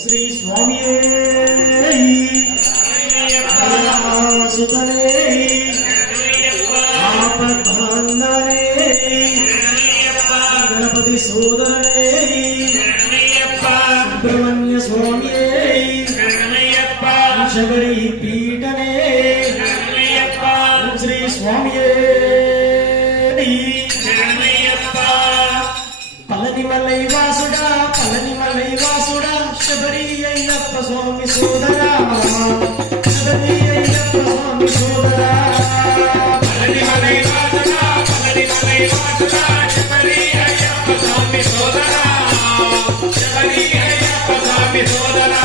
Shri Swami सुतने आपद्बांधने Ganpati सोदरने Subrahmanya Swami Shabari पीठने Shri Swami पलनिमलै वासुडा Shabari Ayyappa Swami सोदरा Shabari Ayyappa Swami सोदरा पलनिमलै वासुडा Shabari Ayyappa Swami सोदरा Shabari Ayyappa Swami सोदरा